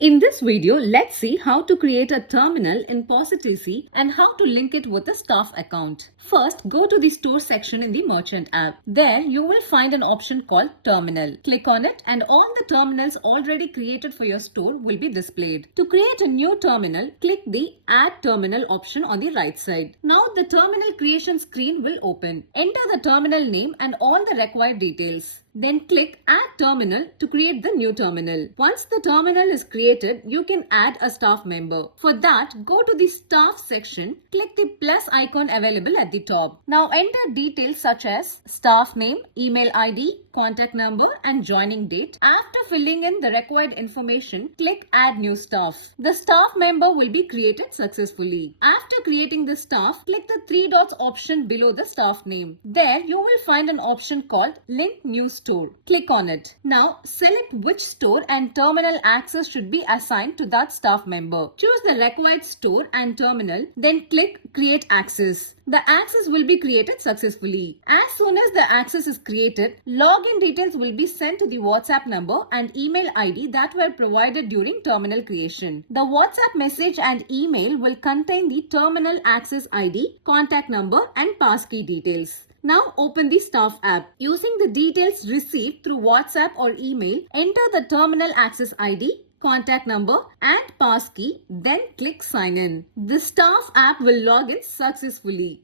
In this video, let's see how to create a terminal in Positeasy and how to link it with a staff account. First, go to the store section in the merchant app. There, you will find an option called terminal. Click on it and all the terminals already created for your store will be displayed. To create a new terminal, click the add terminal option on the right side. Now the terminal creation screen will open. Enter the terminal name and all the required details. Then click Add Terminal to create the new terminal. Once the terminal is created, you can add a staff member. For that, go to the Staff section, click the plus icon available at the top. Now enter details such as staff name, email ID, contact number and joining date. After filling in the required information, click Add New Staff. The staff member will be created successfully. After creating the staff, click the three dots option below the staff name. There, you will find an option called Link New Store. Click on it. Now, select which store and terminal access should be assigned to that staff member. Choose the required store and terminal, then click Create Access. The access will be created successfully. As soon as the access is created, login details will be sent to the WhatsApp number and email ID that were provided during terminal creation. The WhatsApp message and email will contain the terminal access ID, contact number and passkey details. Now open the Staff app. Using the details received through WhatsApp or email, enter the terminal access ID, contact number and passkey, then click sign in. The Staff app will log in successfully.